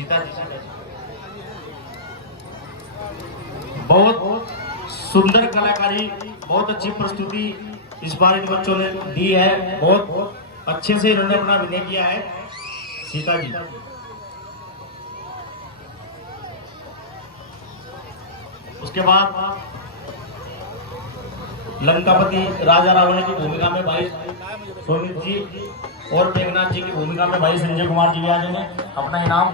सीता जी बहुत सुंदर कलाकारी, बहुत अच्छी प्रस्तुति इस बार इन बच्चों ने दी है। बहुत अच्छे से इन्होंने अपना अभिनय किया है। सीता जी उसके बाद लंकापति राजा रावण की भूमिका में भाई सोमित जी और मेघनाथ जी की भूमिका में भाई संजय कुमार जी भी आ जाएंगे। अपना इनाम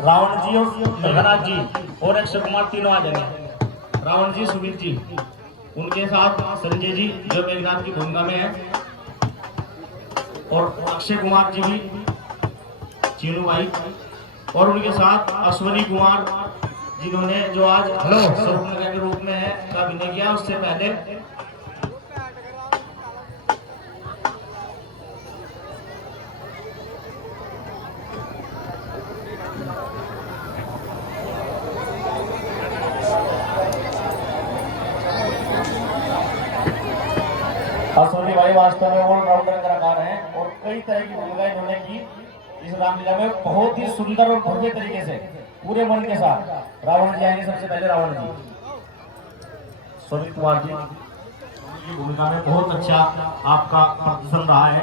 रावण जी और मेघनाथ जी और अक्षय कुमार तीनों आ जाएंगे। रावण जी सुमित जी, उनके साथ संजय जी जो मेघनाथ की भूमिका में है, और अक्षय कुमार जी भी चीनू भाई, और उनके साथ अश्वनी कुमार जिन्होंने जो आज स्वरूप के रूप में है का अभिनय किया। उससे पहले अश्वनी भाई वास्तव में ऑलराउंडर कलाकार हैं और कई तरह की भूमिका इन्होंने की इस रामलीला में बहुत ही सुंदर और भव्य तरीके से पूरे मन के साथ। रावण जी आएंगे सबसे पहले। रावण जी सुमित कुमार जी की भूमिका में बहुत अच्छा आपका प्रदर्शन रहा है।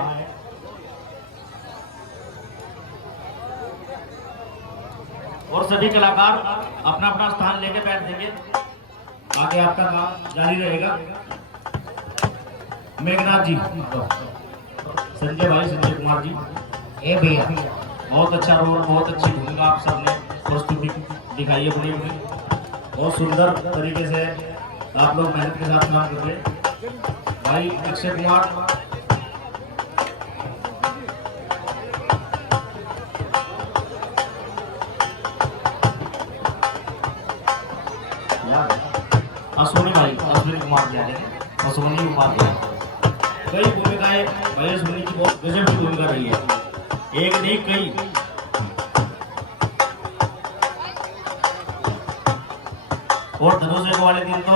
और सभी कलाकार अपना अपना स्थान लेके बैठ देंगे, आगे आपका काम जारी रहेगा। मेघनाथ जी, संजय भाई, संजय कुमार जी, ए भैया बहुत अच्छा रोल, बहुत अच्छी भूमिका आप सबने प्रस्तुति दिखाई है। अपनी बहुत सुंदर तरीके से आप लोग मेहनत के साथ काम कर रहे। भाई अक्षय कुमार अश्विनी भाई, अश्विनी कुमार जी आ जाएंगे। अश्विनी कुमार जी कई भूमिकाएं भाई अश्विनी की बहुत गजब की भूमिका रही है, एक नहीं कई। और धनुष वाले दिन तो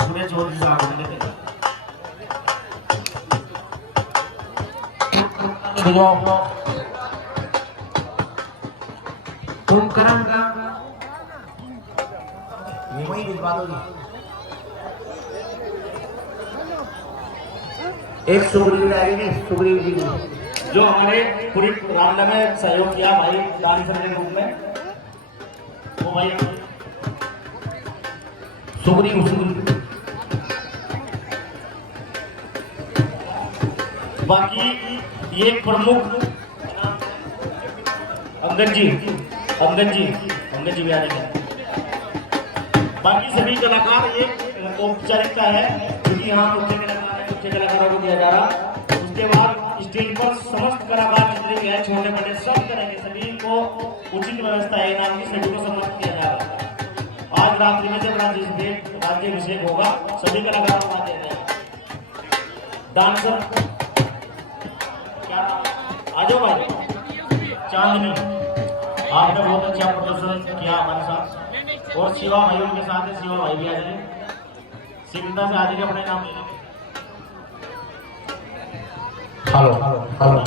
पूरे जोर से आग होने थे। तुम करम का वही दिखवा दोगी। एक सुग्रीव रहेगी, सुग्रीव जी जो हमारे पूरी रामलीला में सहयोग किया भाई डांसर के रूप में, वो भाई सुग्रीव। बाकी ये प्रमुख अंगद जी, अंगद जी भी आ रहे हैं। बाकी सभी कलाकार एक औपचारिकता है क्योंकि यहाँ मुख्य कलाकारों को दिया जा रहा। उसके बाद स्टेज पर समस्त कलाकार जितने भी छोटे बड़े सब करेंगे, सभी को उचित व्यवस्था है, इनाम की सभी को सम्मानित किया जा रहा। आज रात्रि में जब राज्याभिषेक होगा सभी कलाकारों को दे रहे हैं। डांसर क्या आ जाओ भाई। चांदनी आपने बहुत अच्छा प्रदर्शन किया हमारे साथ, और शिवा भाइयों के साथ है, शिवा भाई भी आ जाए, सिकंदर से आ जाइए अपने नाम लेने। हेलो हेलो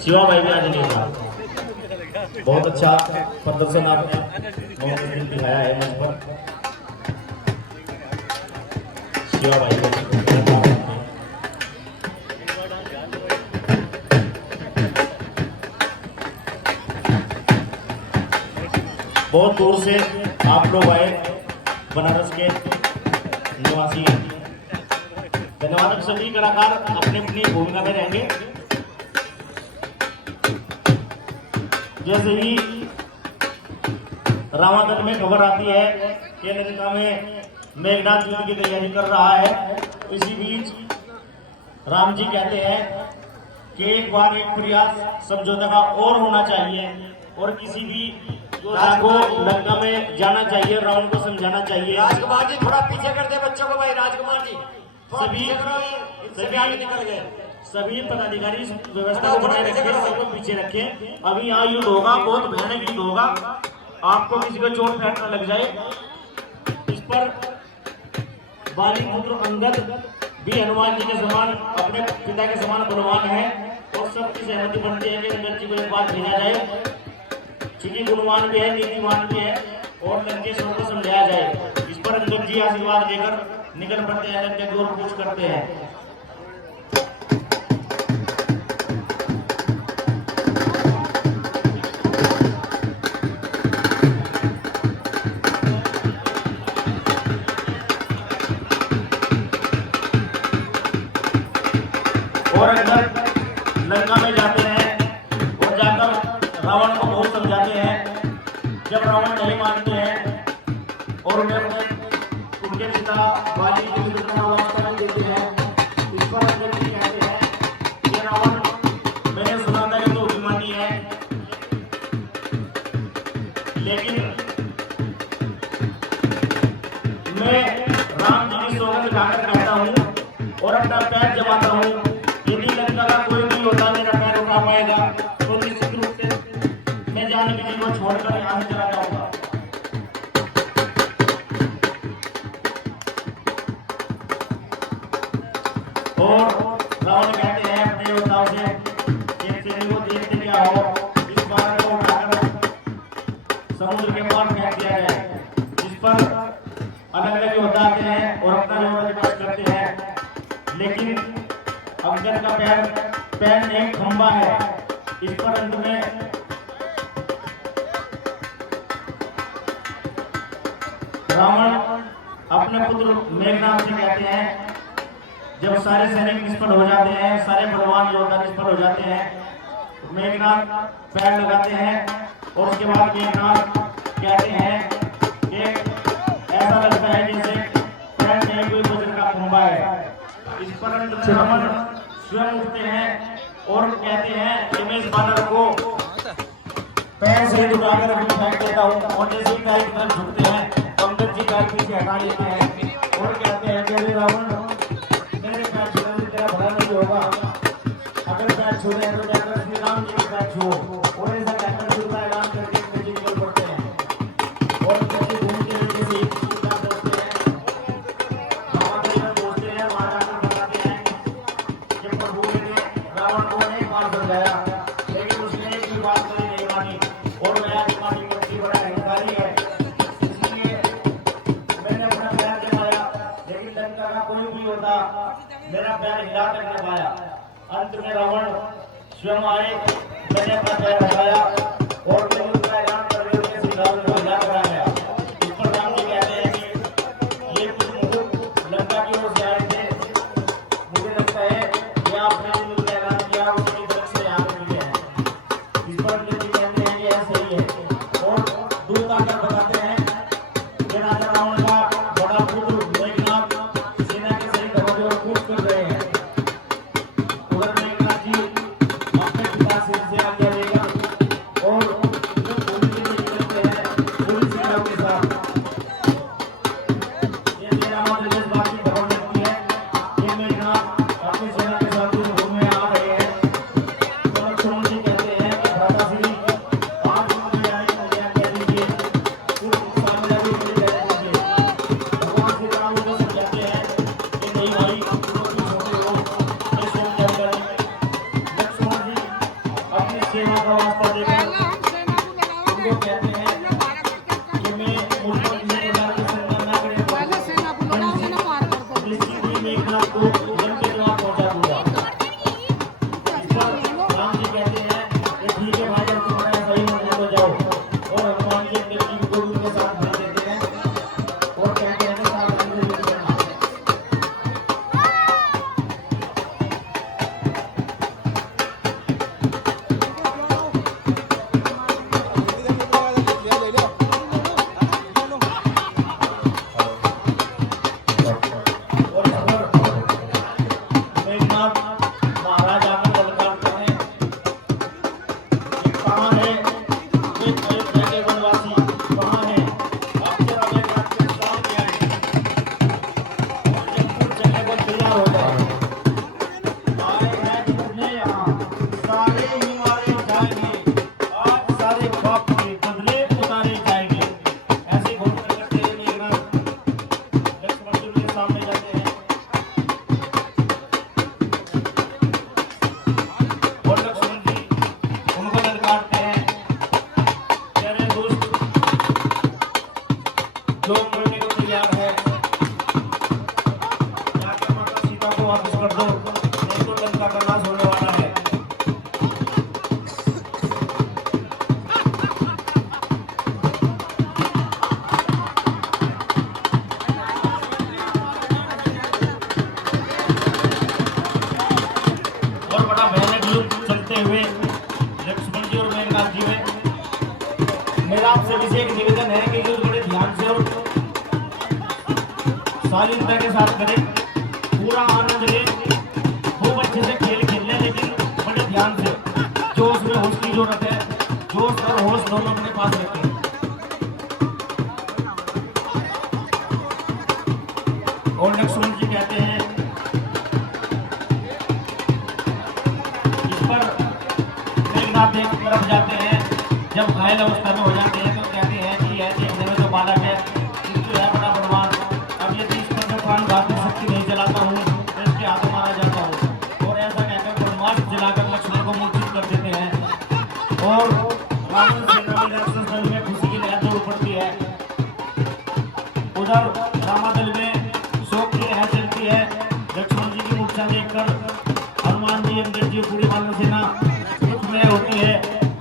शिवा भाई भी आ जाइए। बहुत अच्छा प्रदर्शन आपने दिखाया है मंच पर। शिवा भाई बहुत दूर से आप लोग आए, बनारस के निवासी। धन्यवाद। सभी कलाकार अपनी अपनी भूमिका में रहेंगे। जैसे ही रामायण में खबर आती है कि लंका में मेघनाथ युद्ध की तैयारी कर रहा है, इसी बीच राम जी कहते हैं कि एक बार एक प्रयास समझौता का और होना चाहिए, और किसी भी को लंका में जाना चाहिए, रावण को समझाना चाहिए। राजकुमार जी थोड़ा पीछे कर दे बच्चों को भाई। राजकुमार जी सभी निकल गए। सभी पदाधिकारी व्यवस्था को बनाए रखें, सबको पीछे रखें। अभी यहाँ युद्ध होगा, बहुत भयानक युद्ध होगा, आपको किसी को चोट फेंट न लग जाए। इस पर बाली पुत्र अंगद भी हनुमान जी के समान, अपने पिता के समान बलवान है और सबकी सहमति बनती है कि नंदन जी को एक बार भेजा जाए। चूंकि गुणवान भी है, नीतिवान भी है और लंकेश्वर को समझाया जाए। इस पर नंदन जी आशीर्वाद लेकर निकल पड़ते हैं, लंके की ओर कूच करते हैं। और अंदर लंका में जाते हैं और जाकर रावण को बहुत समझाते हैं। जब रावण नहीं मानते हैं और उन्हें उनके पिता वाली की अवस्था में देते हैं, इस पर अंदर जी कहते हैं कि रावण, मैंने सुना था कि तो अभिमानी है, लेकिन मैं राम जी की सौगंध खाकर कहता हूँ और अपना पैर जमाता हूँ, यदि लंका का कोई भी होता मेरा पैर उठा पाएगा तो निश्चित रूप से मैं जाने के लिए वो छोड़कर यहाँ से चला जाऊंगा। और रावण कहते हैं अपने योद्धाओं से, एक सैनिक को देखते क्या हो, इस बार को उठाकर समुद्र के पार फेंक दिया जाए। जिस पर अलग अलग योद्धा आते हैं और अपना योद्धा करते हैं, लेकिन अंगद का पैर एक खंबा है। इस पर अंत में रावण अपने पुत्र मेघनाद से कहते हैं, जब सारे सैनिक निष्फल हो जाते हैं, सारे बलवान योद्धा निष्फल हो जाते हैं, तो मेघनाद पैर लगाते हैं और उसके बाद मेघनाद कहते हैं कि ऐसा लगता है जैसे पैर नहीं कोई वज्र का खंबा है। इस पर रावण स्वयं उठते हैं और कहते हैं कि मैं इस बानर को पैर से उठाकर अभी फेंक देता हूँ। और जैसे ही गाय की तरफ झुकते हैं, अंगद जी गाय पीछे हटा लेते हैं और कहते हैं कि अरे रावण, मेरे पैर छूने से तेरा भला नहीं होगा, अगर पैर छूने हैं तो जाकर श्री राम जी के पैर छुओ। और ऐसा कहकर छूता है, राम करके जी निकल पड़ते हैं और घूम के लेके से एक चीज का सोचते हैं, सोचते हैं, वहां जाकर बताते हैं कि प्रभु ने रावण को नहीं मार समझाया, लेकिन उसने एक भी बात करी नहीं मानी और मैं तुम्हारी मछली बड़ा अहंकारी है, इसलिए मैंने अपना पैर जमाया, लेकिन लंका का कोई भी होता मेरा पैर हिला कर नहीं पाया। अंत में रावण स्वयं आए, मैंने अपना पैर हटाया और मैं उसका ऐलान कर रहे थे श्री रावण को हिला कर आ गया। इस पर राम जी कहते हैं कि ये कुछ मुकुट लंका की ओर से आए थे, मुझे लगता है कि आपने जो ऐलान किया उसकी तरफ से यहाँ पे मिले हैं। इस पर जी कहते हैं कि ऐसा ही है और दूत आकर बताते हैं कि राजा रावण का बड़ा पुत्र मेघनाद सेना के सही धर्म और कूच कर रहे हैं। उधर मेघनाद जी अपने पिता से आज्ञा लेकर और घूमने के लिए निकलते हैं पूरी सेना के साथ। ये मेरा मन इस बात की खबर लगती है कि मेघनाद अपनी सेना के साथ घूमने आ रहे हैं। तो लक्ष्मण जी कहते हैं कि भ्राताश्री, आप घूमने आए तो क्या कह दीजिए, कुछ कामयाबी मिल जाए दीजिए। भगवान श्री राम को समझाते हैं कि नहीं भाई, तुम भी छोटे हो, मैं स्वयं क्या करें। लक्ष्मण जी अपनी सेना का वास्ता देकर उनको कहते हैं कि मैं मुझ पर किसी प्रकार की शंका ना करें तो निश्चित ही मेघनाद को जम के जवाब पहुंचा दूंगा। इस पर राम जी कहते हैं कि ठीक है भाई, जब तुम्हारा सही मन तो जाओ। और हनुमान जी अपने टीम को उनके साथ भेज देते हैं और कहते हैं कि सावधानी से युद्ध करना। लोग करने को तैयार है। जाके माता सीता को वापस कर दो, नहीं तो लंका का नाश होने वाला है। और बड़ा भयानक युद्ध चलते हुए लक्ष्मण जी और मेघनाथ जी में मेरा आप सभी से एक निवेदन है कि युद्ध बड़े ध्यान से और शालीनता के साथ करें, पूरा आनंद लें, खूब अच्छे से खेल खेलने, लेकिन बड़े ध्यान से। जोश में होश की जरूरत है, जोश और होश दोनों अपने पास रखें। और लक्ष्मण जी कहते हैं, इस पर मेघनाथ एक तरफ जाते हैं, जब घायल अवस्था में हो जाते हैं तो कहते हैं कि यह देखने में तो बालक है, किंतु है बड़ा बलवान। अब यदि इस पर मैं प्राणघाती शक्ति नहीं चलाता हूँ तो इसके हाथों मारा जाता हूँ। और ऐसा कहकर ब्रह्मास्त्र जलाकर लक्ष्मण को मूर्छित कर देते हैं। और रावण सेना में राक्षस दल में खुशी की लहर दौड़ पड़ती है। उधर रामादल में शोक की लहर चलती है। लक्ष्मण जी की मूर्छा देखकर हनुमान जी, अंजन जी, पूरी वानर सेना दुखमय होती है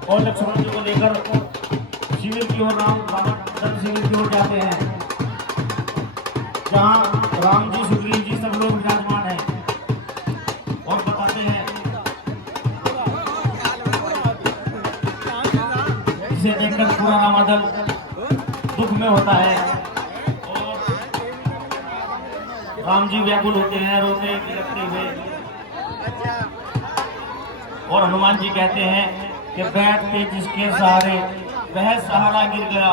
और लक्ष्मण जी को लेकर शिविर की ओर रावण शिविर की ओर जाते हैं, जहाँ राम जी, सुग्रीव जी सब लोग विराजमान हैं। और बताते हैं, इसे देखकर पूरा रामादल दुख में होता है और राम जी व्याकुल होते हैं, रोते गिरते हुए। और हनुमान जी कहते हैं कि बैठते जिसके सहारे वह सहारा गिर गया,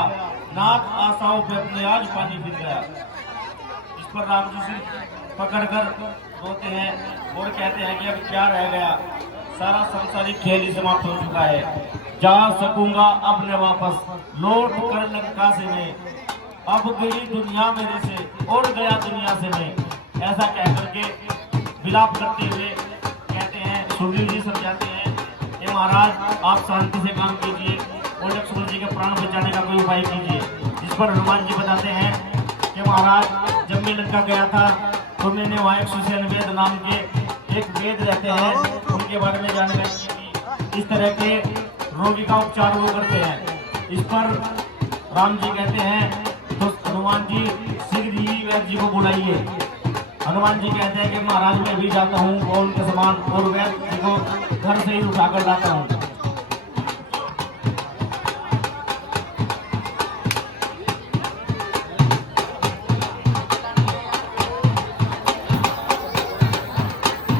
नाथ आशाओं पे अपने आज पानी फिर गया। इस पर राम जी से पकड़कर रोते हैं और कहते हैं कि अब क्या रह गया, सारा संसारिक खेल ही समाप्त हो चुका है, जा सकूंगा अब न वापस, लौट कर लंका से मैं, अब गई दुनिया मेरे से और गया दुनिया से मैं। ऐसा कहकर के विलाप करते हुए कहते हैं, सुग्रीव जी समझाते हैं, ये महाराज आप शांति से काम कीजिए और लक्ष्मण जी के प्राण बचाने का कोई उपाय कीजिए। जिस पर हनुमान जी बताते हैं कि महाराज जब मैं लंका गया था तो मैंने वहाँ एक सुसेन वेद नाम के एक वेद रहते हैं, उनके बारे में जानकारी की। इस तरह के रोगी का उपचार वो करते हैं। इस पर राम जी कहते हैं, तो हनुमान जी शीघ्र ही वैद्य जी को बुलाइए। हनुमान जी कहते हैं कि महाराज मैं भी जाता हूँ और उनके समान और वैद्य जी को घर से ही उठाकर लाता हूँ।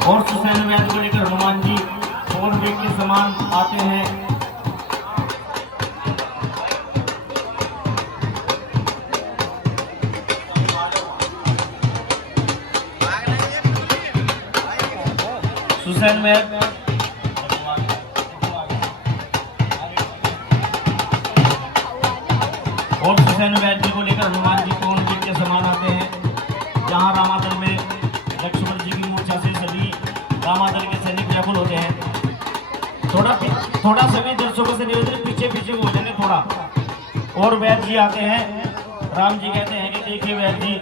और सुसैन वैद्य को लेकर हनुमान जी और वेग के समान आते हैं। सुसैन वैद्य और सुसैन वैद्य को लेकर हनुमान जी को वेग के समान आते हैं, जहाँ रामादल में लक्ष्मण जी की मूर्छा से सभी रामादल के सैनिक व्याकुल होते हैं। थोड़ा समय दर्शकों से निवेदन, पीछे पीछे हो जाने थोड़ा। और वैद्य जी आते हैं, राम जी कहते हैं कि देखिए वैद्य जी,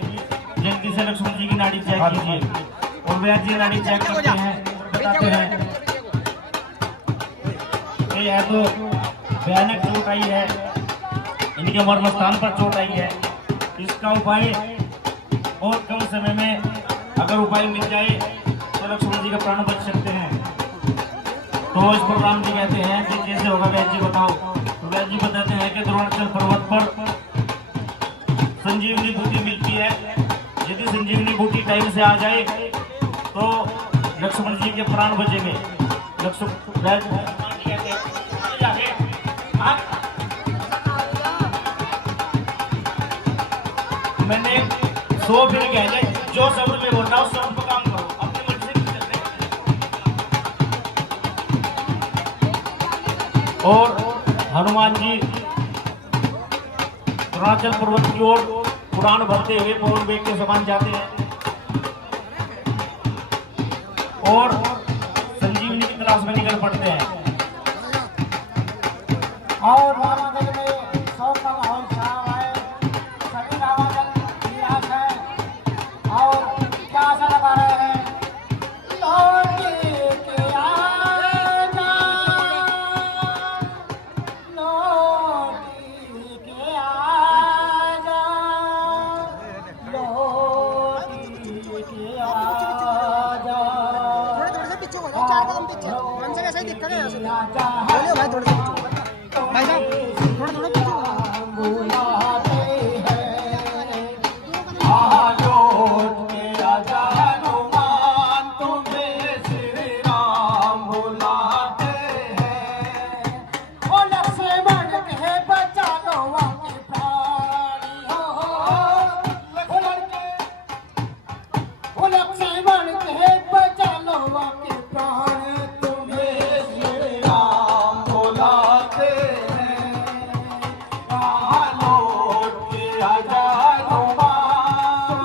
जल्दी से लक्ष्मण जी की नाड़ी चेक कीजिए। और वैद्य जी नाड़ी चेक करते हैं, बताते हैं कि यह तो भयानक चोट आई है, इनके मर्म स्थान पर चोट आई है, इसका उपाय बहुत कम समय में अगर उपाय मिल जाए तो लक्ष्मण जी का प्राण बच सकते हैं। तो इस पर राम जी कहते हैं कि कैसे होगा वैद्य जी बताओ। तो वैद्य जी बताते हैं कि द्रोणाचल पर्वत पर संजीवनी बूटी मिलती है, यदि संजीवनी बूटी टाइम से आ जाए तो लक्ष्मण जी के प्राण बचेंगे। वैद्य जी कहते हैं मैंने 100 फिर कह जाए, जो शब्द में बोलता हूँ शब्द पर काम करो, अपने मर्जी से नहीं चलते। और हनुमान जी द्रोणाचल पर्वत की ओर उड़ान भरते हुए पवन वेग के समान जाते हैं और संजीवनी की तलाश में निकल पड़ते हैं। और रामादल में 100 का माहौल छाया हुआ है, सभी रावण बोलिए भाई थोड़ा सा भाई साहब थोड़ा थोड़ा बुलाते हैं आलोट के राजा हनुमान तुम्हें श्री राम बुलाते हैं ओ लक्ष्मण कहे बचा लो आके प्राणी ओ लक्ष्मण कहे बचा लो आके प्राण तुम्हें श्री राम बुलाते हैं आलोट के राजा हनुमान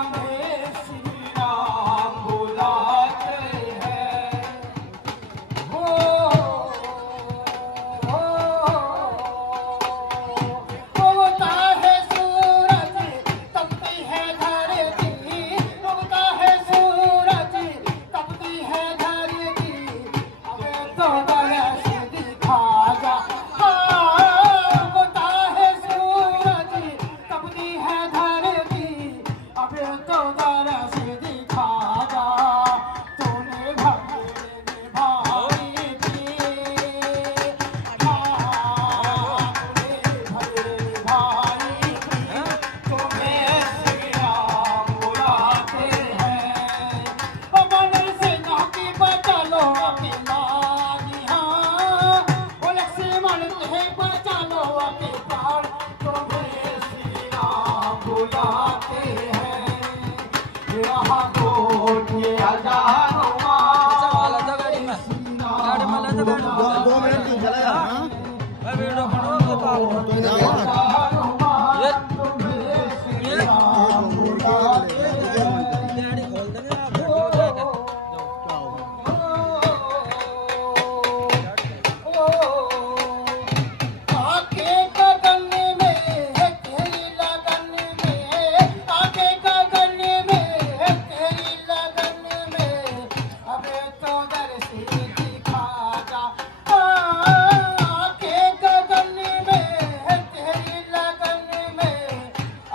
तुम्हें श्री राम बुलाते हैं उगता है सूरज तपती है धरती उगता है सूरज तपती है धरती अब तो दरस दिखा जा उगता है सूरज तपती है धरती अब तो दरस दिखा जा तूने भगवान निभाई थी तुम्हें श्री राम बुलाते हैं बनर सेना की बचा लो अपनी लागी वो लक्ष्मण कहे बचा लो अपने प्राण तुम्हें श्री राम बुलाते हैं यहाँ ये राजा हनुमान गाड़ी में श्री गाड़ी में ले जा गाड़ी राम 2 मिनट की चला हां भाई वीडियो बनाओ तो ये गाड़ी खोल देंगे आप क्यों जाके आके गगन में तेरी लगन में आके गगन में तेरी लगन में अबे तो दर्श दिखा जा आके गगन में तेरी लगन में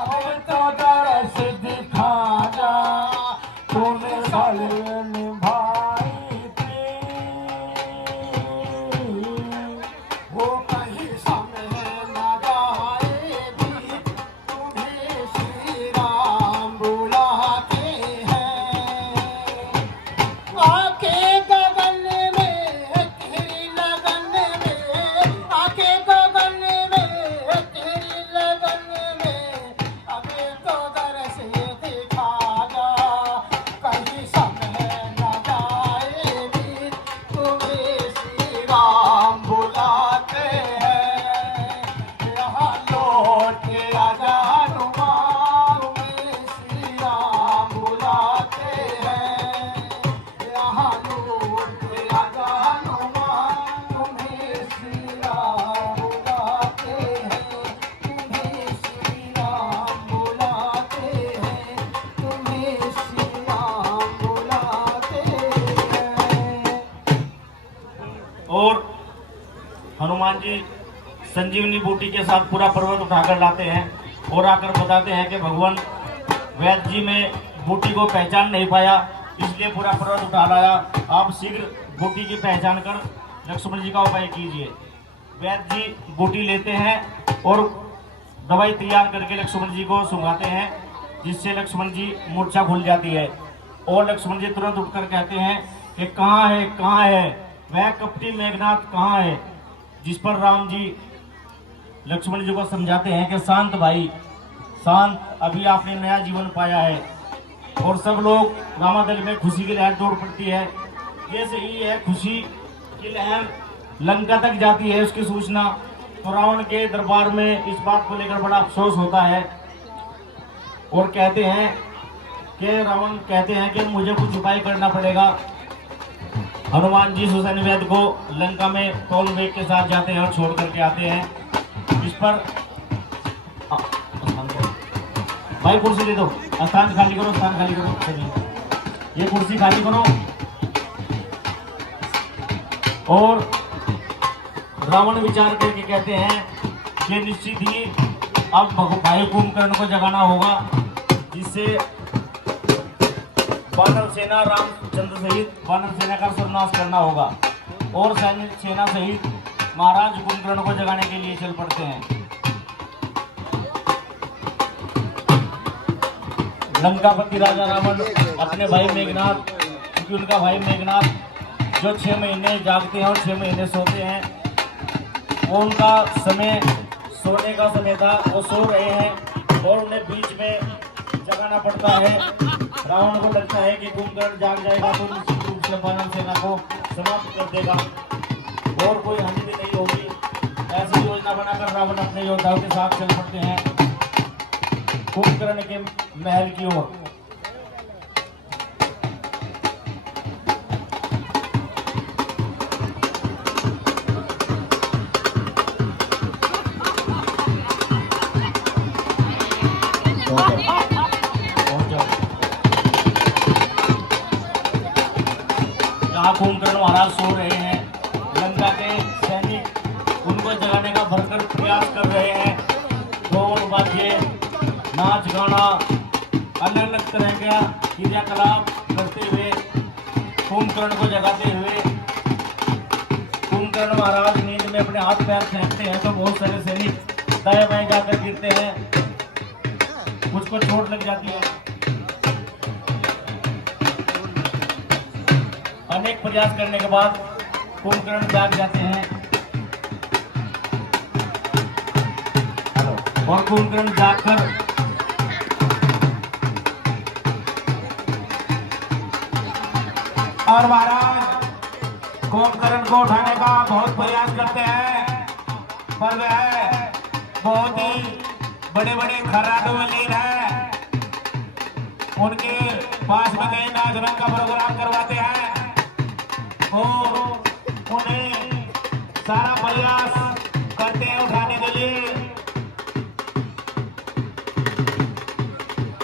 अबे तो दर्श दिखा जा तूने भले निभाई थी वो कहीं समय न जाएगी तुम्हें श्री राम बुलाते हैं आके गगन में तेरी लगन में आके गगन में तेरी लगन में अबे तो दरस दिखा जा कहीं समय न जाएगी तुम्हें श्री राम बुलाते हैं यहाँ लौट के राजा हनुमान तुम्हें श्री राम बुलाते हैं यहाँ लौट के राजा हनुमान तुम्हें श्री राम बुलाते हैं तुम्हें श्री राम बुलाते हैं तुम्हें श्री राम बुलाते हैं और हनुमान जी संजीवनी बूटी के साथ पूरा पर्वत उठाकर लाते हैं और आकर बताते हैं कि भगवान वैद्य जी में बूटी को पहचान नहीं पाया, इसलिए पूरा पर्वत उठा लाया। आप शीघ्र बूटी की पहचान कर लक्ष्मण जी का उपाय कीजिए। वैद्य जी बूटी लेते हैं और दवाई तैयार करके लक्ष्मण जी को सुंघाते हैं, जिससे लक्ष्मण जी मूर्छा खुल जाती है। और लक्ष्मण जी तुरंत उठकर कहते हैं कि कहाँ है वह कपटी मेघनाथ कहाँ है। जिस पर राम जी लक्ष्मण जी को समझाते हैं कि शांत भाई शांत, अभी आपने नया जीवन पाया है। और सब लोग रामादल में खुशी की लहर दौड़ पड़ती है। जैसे ही है खुशी की लहर लंका तक जाती है उसकी सूचना, तो रावण के दरबार में इस बात को लेकर बड़ा अफसोस होता है और कहते हैं कि रावण कहते हैं कि मुझे कुछ उपाय करना पड़ेगा। हनुमान जी सुसैन वैद्य को लंका में पवन वेग के साथ जाते हैं और छोड़ करके आते हैं। इस पर भाई कुर्सी दे दो, स्थान खाली करो, स्थान खाली करो, चलिए ये कुर्सी खाली करो। और रावण विचार करके कहते हैं कि निश्चित ही अब भाई कुंभकर्ण को जगाना होगा, जिससे वानर सेना रामचंद्र सहित वानर सेना का सर्वनाश करना होगा। और सैनिक सेना सहित महाराज कुंभकर्ण को जगाने के लिए चल पड़ते हैं। लंकापति राजा रावण अपने भाई मेघनाथ, क्योंकि उनका भाई मेघनाथ जो 6 महीने जागते हैं और 6 महीने सोते हैं, वो उनका समय सोने का समय था, वो सो रहे हैं और उन्हें बीच में जगाना पड़ता है। रावण को लगता है कि कुंभकर्ण जाग जाएगा तो निश्चित रूप से वानर सेना को समाप्त कर देगा और कोई हानि भी नहीं होगी। ऐसी योजना बनाकर रावण अपने योद्धाओं के साथ चल पड़ते हैं कुंभकर्ण के महल की ओर। जहाँ कुंभकर्ण महाराज सो रहे हैं, लंका के सैनिक उनको जगाने का भरकर प्रयास कर रहे हैं। ढोल वाद्य, नाच गाना, अलग अलग तरह का क्रियाकलाप करते हुए कुंभकर्ण को जगाते हुए कुंभकर्ण महाराज नींद में अपने हाथ पैर फेंकते हैं तो बहुत सारे सैनिक दाएं बाएं जाकर गिरते हैं, मुझको चोट लग जाती है। अनेक प्रयास करने के बाद कुंभकर्ण जाग जाते हैं और कुंभकर्ण जागकर और महाराज कुंभकर्ण को उठाने का बहुत प्रयास करते हैं, पर वह बहुत ही बड़े बड़े खर्राटों में लीन है। उनके पास में कहीं नाच का प्रोग्राम करवाते हैं और उन्हें सारा प्रयास करते हैं उठाने के लिए।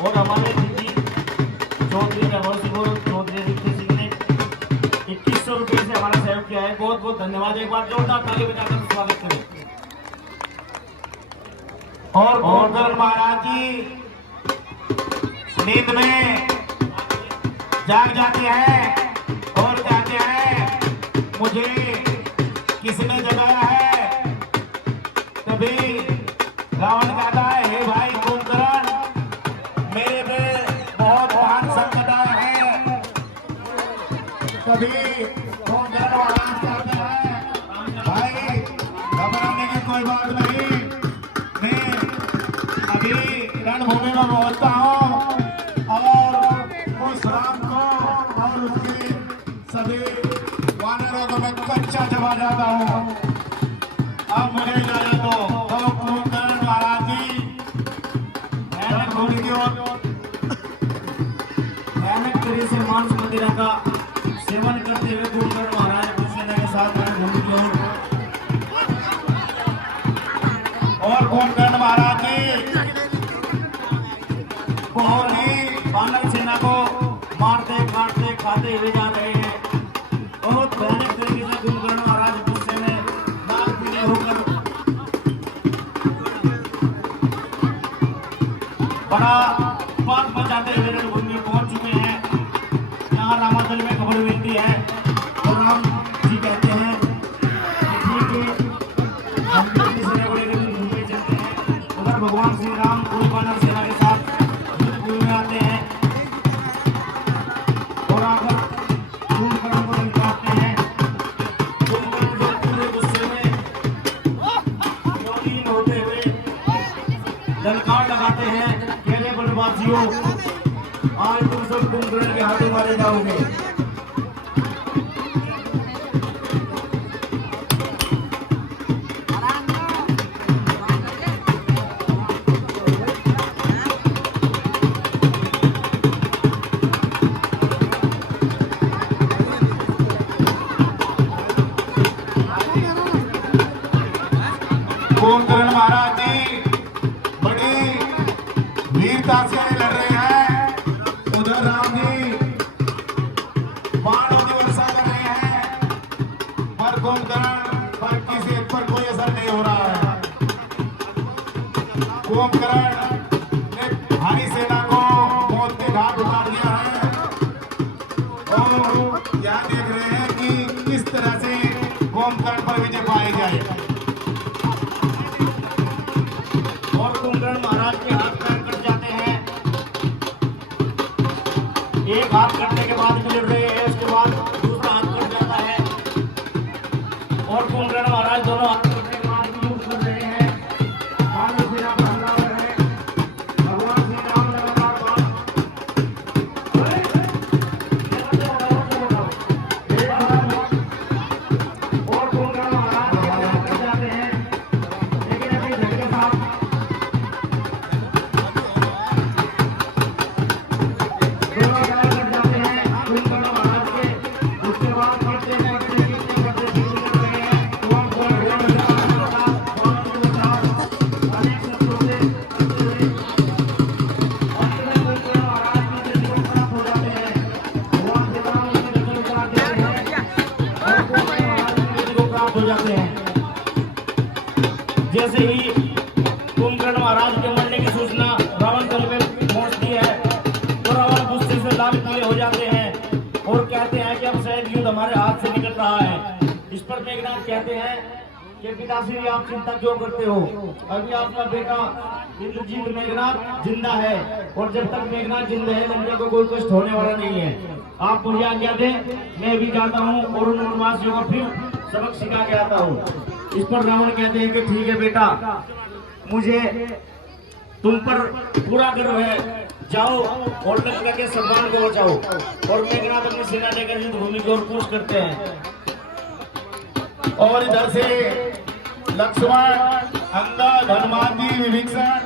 और हमारे दीदी चौधरी चौधरी रिक्ति सिंह ने 2100 रुपये से हमारा सहयोग किया है। बहुत बहुत धन्यवाद। एक बार जोरदार ताली बजाकर स्वागत करें। और कुंभकर्ण महाराज जी नींद में जाग जाते हैं और कहते हैं मुझे किसने जगाया है। तभी रावण कहता है हे भाई कुंभकर्ण, मेरे पे बहुत महान संकट आया है। तभी कुंभकर्ण महाराज कहते हैं भाई घबराने की कोई बात नहीं, मैं अभी रणभूमि में पहुंचता हूँ और उस राम को और उसके सभी वानरों को मैं कच्चा चबा जाता हूँ। अब मुझे इजाजत दो। तो कुंभकर्ण महाराज जी रणभूमि की ओर भयानक तरह से मांस मदिरा का सेवन करते हुए कुंभकर्ण महाराज अपनी सेना के साथ रणभूमि की ओर। और कुंभकर्ण महाराज जी और ही वानर सेना को मारते काटते खाते हुए जा रहे हैं। बहुत भयानक तरीके से कुंभकर्ण महाराज गुस्से में नाक पीले होकर बड़ा पाप मचाते हुए रणभूमि में पहुंच चुके हैं। यहाँ रामाचल में खबर मिलती है और राम जी कहते हैं कि ठीक है, हम भी अपनी सेना को लेकर रणभूमि में चलते हैं। उधर भगवान श्री राम पूरी वानर सेना के साथ में आते हैं और आकर कुंभकर्ण को निकालते हैं। कुंभकर्ण जो पूरे गुस्से में लीन होते हुए ललकार लगाते हैं, कहने बलबाजियों आज तुम सब कुंभकर्ण के हाथों मारे जाओगे। कुंभकर्ण महाराज जी बड़ी वीरता से लड़ रहे हैं। उधर राम जी बाणों की वर्षा कर रहे हैं, पर कुंभकर्ण पर किसी पर कोई असर नहीं हो रहा है। कुंभकर्ण ने भारी सेना को मौत के घाट उतार दिया है और यहाँ देख रहे हैं कि किस तरह से एक हाथ कटने के बाद मिल रहे हैं, उसके बाद दूसरा हाथ कट जाता है और कुंभकर्ण महाराज दोनों हाथ कटने के बाद भी यूज कर रहे हैं। मानव सेना पर हमलावर है, भगवान श्री राम लगातार और कुंभकर्ण महाराज के साथ कट जाते हैं, लेकिन अभी धड़ के साथ दोनों पैर कट जाते हैं कुंभकर्ण महाराज के। उसके बाद बढ़ते बढ़ते गिरते बढ़ते शुरू कर रहे हैं। अनेक शस्त्रों से करते हुए अंत में कुंभकर्ण महाराज की शरीर प्राप्त हो जाते हैं। भगवान श्री राम उनके दर्शन उतार देते हैं और कुंभकर्ण महाराज की शरीर प्राप्त हो जाते हैं। जैसे ही कुंभकर्ण महाराज के मरने की सूचना रावण दल में पहुंचती है तो रावण गुस्से से लाल पीले हो जाते हैं और कहते हैं कि अब शायद युद्ध हमारे हाथ से निकल रहा है। इस पर मेघनाथ कहते हैं कि पिताश्री आप चिंता क्यों करते हो, अभी आपका बेटा इंद्रजीत मेघनाथ जिंदा है और जब तक मेघनाथ जिंदा है लंका को कोई कष्ट होने वाला नहीं है। आप मुझे आज्ञा दें, मैं भी जाता हूँ और उन वनवासियों को फिर सबक सिखा के आता हूँ। इस पर रावण कहते हैं कि ठीक है बेटा, मुझे तुम पर पूरा गर्व है, जाओ और लंका के सम्मान को बचाओ। और मेघनाथ अपनी सेना लेकर युद्ध भूमि की ओर कूच करते हैं। और इधर से लक्ष्मण, अंगद, हनुमान जी, विभीषण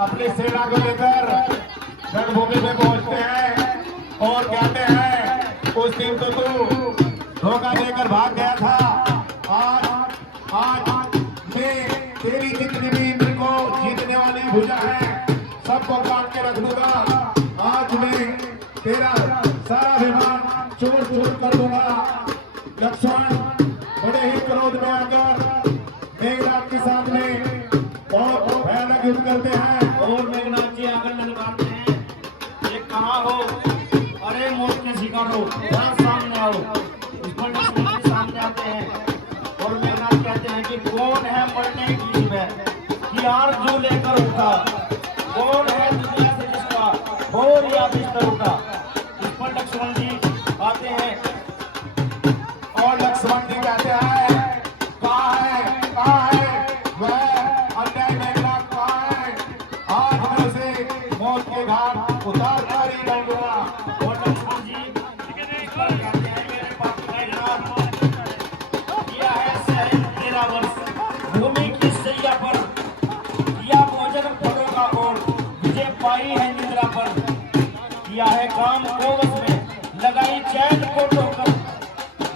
अपनी सेना को लेकर रणभूमि में पहुंचते हैं और कहते हैं उस दिन तो तू धोखा देकर भाग गया था, आज मैं तेरी जितनी भी इंद्र को जीतने वाली भुजा है सबको काट के रख दूंगा। आज मैं तेरा सारा विमान चूर चूर कर दूंगा। लक्ष्मण बड़े ही क्रोध में आकर मेघनाथ के सामने बहुत भयानक युद्ध करते हैं और मेघनाथ जी आकर ललकारते हैं, ये कहाँ हो, अरे मौत के शिकार हो, यहाँ सामने आओ। इस पर लक्ष्मण जी सामने आते हैं और मेघनाथ कहते हैं कि कौन है मरने की में कि आरजू लेकर उठा, कौन है दुनिया से जिसका और या बिस्तर उठा। इस पर लक्ष्मण जी आते हैं और लक्ष्मण जी कहते हैं कहाँ है वह अन्याय मेघनाथ, कहाँ है? आज मैं उसे मौत के घाट उतार कर ही रहूंगा। और लक्ष्मण जी इस पर कहते हैं मेरे पापी मेघनाथ, किया है सहन 13 वर्ष भूमि की सैया पर, किया भोजन फलों का और विजय पाई है निद्रा पर, किया है काम को वश में, लगाई चैन को ठोकर,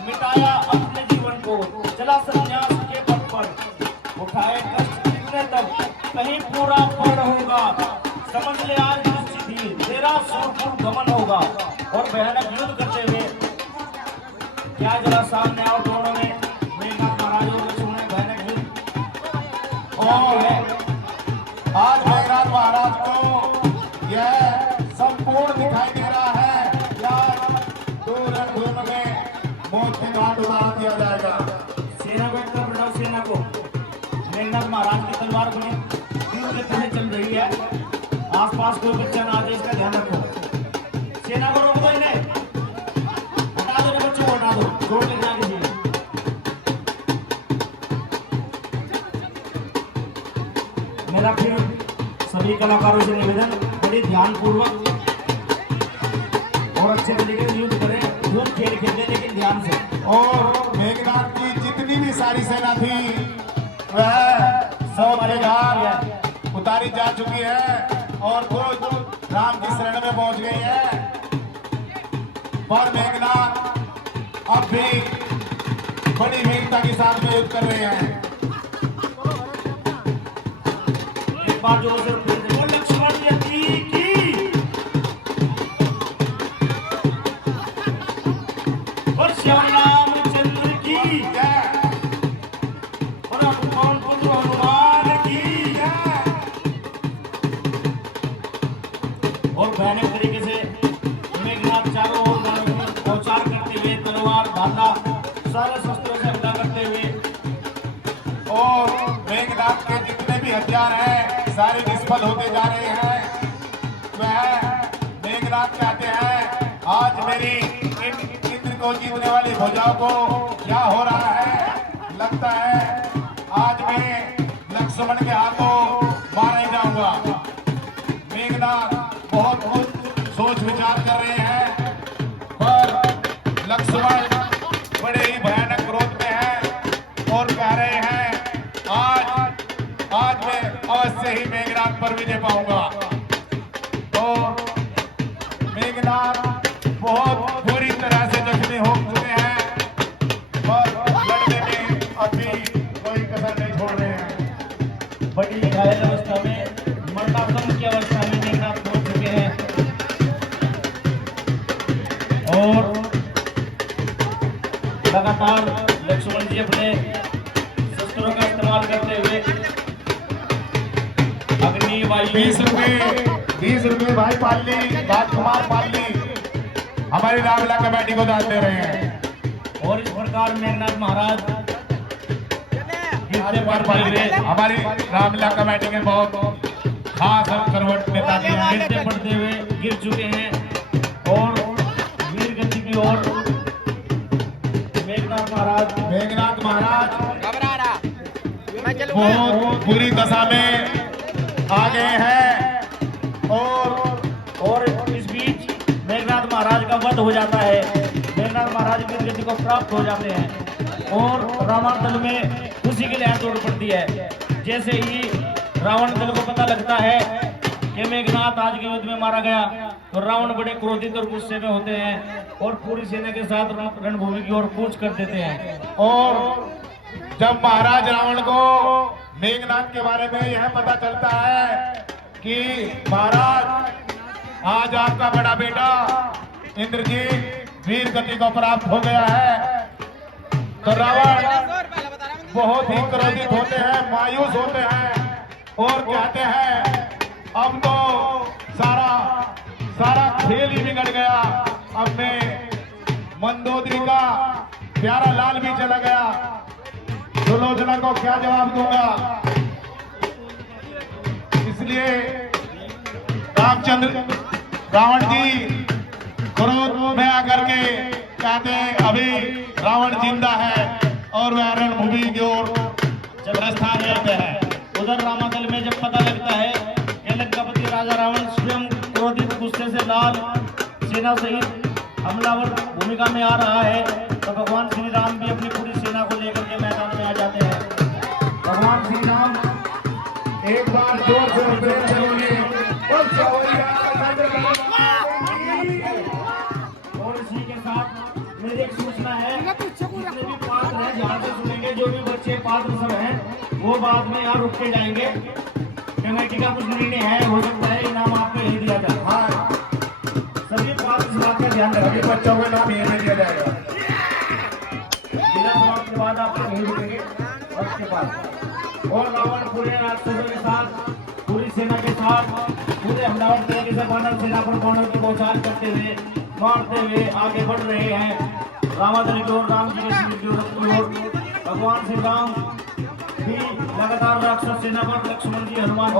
मिटाया अपने जीवन को, चला संन्यास के पथ पर, उठाए कष्ट कितने तब कहीं पूरा फल होगा, समझ ले आज निश्चित ही तेरा सूरपुर गमन होगा। और भयानक युद्ध करते हुए क्या जरा सामने आओ दोनों में मेघनाथ महाराज और लक्ष्मण में भयानक युद्ध और आज मेघनाथ महाराज को यह संपूर्ण दिखाई दे रहा है या दो रणभूमि में मौत के घाट उतार दिया जाएगा। सेना को इतना बढ़ाओ, सेना को मेघनाथ महाराज की तलवार बने युद्ध के पीछे चल रही है, आसपास कोई बच्चा ना आ जाए इसका ध्यान रखो। सेना को रोक दो, इन्हें हटा दो, बच्चों को हटा दो, छोड़ के जा कीजिए। मेरा फिर सभी कलाकारों से निवेदन, बड़े ध्यान पूर्वक और अच्छे तरीके से युद्ध करें, युद्ध खेल खेलते लेकिन ध्यान से। और मेघनाथ की जितनी भी सारी सेना थी वह सब के घाट उतारी जा चुकी है और खुद राम की शरण में पहुंच गई है। पर मेघनाथ अब भी बड़ी वीरता के साथ में युद्ध कर रहे हैं। एक बार जो लक्ष्मण जी की और श्याम रामचंद्र की और हनुमान पुत्र हनुमान की और भयानक तरीके से मेघनाथ चारों ओर प्रचार करते हुए तलवार भाला सारे शस्त्रों से हमला करते हुए और मेघनाथ के जितने भी हथियार हैं सारे निष्फल होते जा रहे हैं। वह मेघनाथ कहते हैं को जीतने वाली भुजाओं को क्या हो रहा है, लगता है आज मैं लक्ष्मण के हाथों मारे जाऊंगा। मेघनाथ बहुत कुछ सोच विचार कर रहे हैं, पर लक्ष्मण बड़े ही भयानक क्रोध में हैं और कह रहे हैं आज मैं अवश्य ही मेघनाथ पर विजय पाऊंगा। तो मेघनाथ बहुत बुरी तरह से जख्मी हो चुके हैं, पर लड़ने में अभी कोई कसर नहीं छोड़ रहे हैं। बड़ी घायल अवस्था में, मरणासन्न की अवस्था में मेघनाथ पहुंच चुके हैं और लगातार लक्ष्मण जी अपने शस्त्रों का इस्तेमाल करते हुए अग्नि वायु 20 रुपए भाई पाली राजकुमार पाली हमारी रामलीला कमेटी को दान दे रहे हैं। और इस प्रकार मेघनाथ महाराज गिरते पड़ते हुए हमारी रामलीला कमेटी के बहुत खास और करवट नेता भी हैं। गिरते पड़ते हुए गिर चुके हैं और वीर गति की ओर मेघनाथ महाराज घबरा रहा मैं चलूंगा। बहुत बुरी दशा में आ गए हैं और इस बीच मेघनाथ महाराज का वध हो जाता है। मेघनाथ महाराज वीर गति को प्राप्त हो जाते हैं और रावण दल में खुशी की लहर दौड़ पड़ती है। जैसे ही रावण दल को पता लगता है कि मेघनाथ आज के युद्ध में मारा गया, तो रावण बड़े क्रोधित और गुस्से में होते हैं और पूरी सेना के साथ रणभूमि की ओर कूच कर देते हैं। और जब महाराज रावण को मेघनाथ के बारे में यह पता चलता है कि महाराज आज आपका बड़ा बेटा इंद्रजीत वीर गति को प्राप्त हो गया है, तो रावण बहुत ही क्रोधित होते हैं, मायूस होते हैं और कहते हैं अब तो सारा खेल ही बिगड़ गया। अब मैं मंदोदरी का प्यारा लाल भी चला गया, सुलोचना को क्या जवाब दूंगा। इसलिए रावण जी क्रोध में आकर के कहते हैं अभी रावण जिंदा है और वह रणभूमि की ओर प्रस्थान करते हैं। उधर रामादल में जब पता लगता है कि लंकापति राजा रावण स्वयं क्रोधित गुस्से से लाल सेना सहित हमलावर भूमिका में आ रहा है, तो भगवान श्री राम भी अपनी पूरी सेना को लेकर के मैदान में आ जाते हैं। भगवान श्री राम एक बार जोर से प्रेम से बोले और इसी के साथ मेरी एक सूचना है, जितने भी पात्र हैं ध्यान से सुनेंगे, जो भी बच्चे पात्र सब हैं वो बाद में यहाँ रुक के जाएंगे। कमेटी का कुछ निर्णय है, हो सकता है इनाम आपको यही दिया जाए। हाँ, सभी पात्र इस बात का ध्यान रखें, बच्चों को नाम यही दिया जाएगा। जिला समाप्त के बाद आप नहीं रुकेंगे उसके बाद। और रावण पूरे राक्षसों के साथ, पूरी सेना के साथ, पूरे हमलावर तरीके से वानर सेना पर वानर की बौछार करते हुए, मारते हुए आगे बढ़ रहे हैं। रामादल की ओर, राम जी के शिविर की ओर भगवान श्री राम भी लगातार राक्षस सेना पर लक्ष्मण जी हनुमान